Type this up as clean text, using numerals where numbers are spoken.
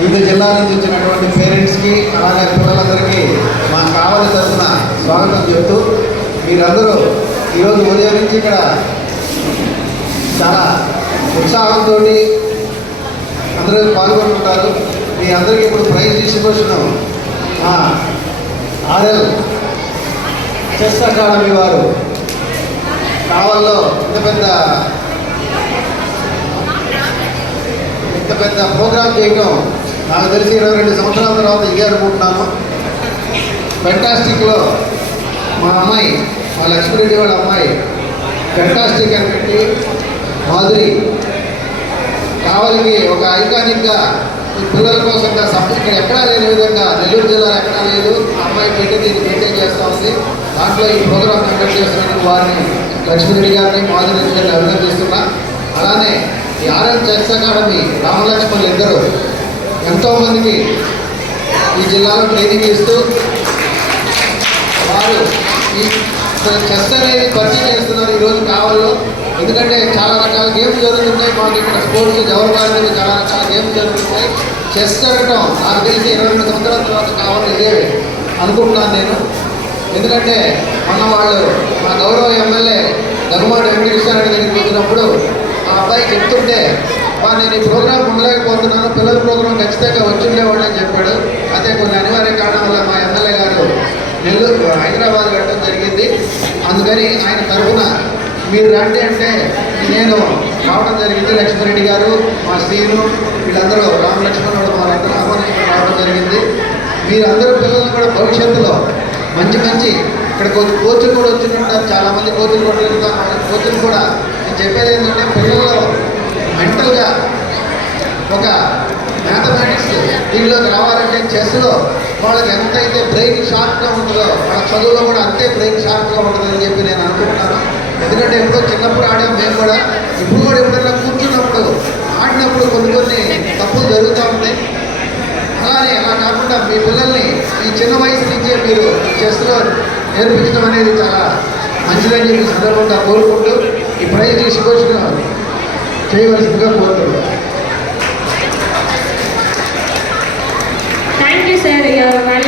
వివిధ జిల్లాల నుంచి వచ్చినటువంటి పేరెంట్స్కి అలాగే పిల్లలందరికీ మా కావలి తరఫున స్వాగతం చెబుతూ మీరందరూ ఈరోజు ఉదయం నుంచి ఇక్కడ చాలా ఉత్సాహంతో అందరూ పాల్గొంటుంటారు. మీ అందరికీ ఇప్పుడు prize distribution RL chess academy వారు కావల్లో ఇంత పెద్ద ప్రోగ్రాం చేయటం నాకు తెలిసి 22 సంవత్సరాల తర్వాత అనుకుంటున్నాను. ఫెంటాస్టిక్లో మా అమ్మాయి, మా లక్ష్మీరెడ్డి వాళ్ళ అమ్మాయి ఫెంటాస్టిక్ అని పెట్టి మాధురి కావలికి ఒక ఐకానిక్గా ఈ పిల్లల కోసంగా ఇక్కడ ఎక్కడా లేని విధంగా నెల్లూరు జిల్లాలో ఎక్కడా లేదు. అమ్మాయి పెట్టి దీన్ని మెయింటైన్ చేస్తూ ఉంది. దాంట్లో ఈ ప్రోగ్రాం కండక్ట్ చేస్తున్నందుకు వారిని లక్ష్మీరెడ్డి గారిని మాధురి గారిని అభినందిస్తున్నా. అలానే ఈ ఆర్ఎల్ చెస్ అకాడమీ రామలక్ష్మణులు ఇద్దరు ఎంతోమందికి ఈ జిల్లాలో ట్రైనింగ్ ఇస్తూ వారు ఈ చెస్ అనేది పరిచయం చేస్తున్నారు ఈరోజు కావాలో. ఎందుకంటే చాలా రకాల గేమ్స్ జరుగుతున్నాయి మాకు ఇక్కడ స్పోర్ట్స్ జవహర్లాల్ మీద చాలా రకాల గేమ్స్ జరుగుతున్నాయి. చెస్ జరగటం నాకు తెలిసి 22 సంవత్సరాల తర్వాత కావాలి ఇదే అనుకుంటున్నాను నేను. ఎందుకంటే మన వాళ్ళు మా గౌరవ ఎమ్మెల్యే దగ్గుమాటి వెంకటకృష్ణారెడ్డి దగ్గరికి వచ్చినప్పుడు ఆ అబ్బాయి చెప్తుంటే నేను ఈ ప్రోగ్రాం ఉండలేకపోతున్నాను, పిల్లల ప్రోగ్రాం ఖచ్చితంగా వచ్చిండేవాడు అని చెప్పాడు. అదే కొన్ని అనివార్య కారణం వల్ల మా ఎమ్మెల్యే గారు హైదరాబాద్ వెళ్ళడం జరిగింది. అందుకని ఆయన తరఫున మీరు రండి అంటే నేను రావడం జరిగింది. లక్ష్మీరెడ్డి గారు, మా శ్రీను, వీళ్ళందరూ రామలక్ష్మణుడు వాళ్ళందరూ ఆహ్వానించడం రావడం జరిగింది. మీరందరూ పిల్లలు కూడా భవిష్యత్తులో మంచి ఇక్కడ కోచ్లు కూడా వచ్చినట్టు చాలామంది కోచ్లు కూడా వెళ్తాను. కోచ్లు కూడా నేను చెప్పేది ఏంటంటే పిల్లల్లో మెంటల్గా ఒక మ్యాథమెటిక్స్ దీనిలోకి రావాలంటే చెస్లో వాళ్ళకి ఎంతైతే బ్రెయిన్ షార్ప్గా ఉంటుందో వాళ్ళ చదువులో కూడా అంతే బ్రెయిన్ షార్ప్గా ఉంటుందని చెప్పి నేను అనుకుంటున్నాను. ఎందుకంటే ఎప్పుడో చిన్నప్పుడు ఆడాము మేము కూడా. ఇప్పుడు కూడా ఎప్పుడైనా కూర్చున్నప్పుడు ఆడినప్పుడు కొన్ని తప్పులు జరుగుతూ ఉంటాయి. అలానే అలా కాకుండా మీ పిల్లల్ని ఈ చిన్న వయసు నుంచే మీరు చెస్లో నేర్పించడం అనేది చాలా మంచిదని చెప్పి సందర్భంగా కోరుకుంటూ ఈ ప్రైజ్ డిస్ట్రిబ్యూషన్ చేయవలసిందిగా కోరుతున్నాను. Thank you, sir.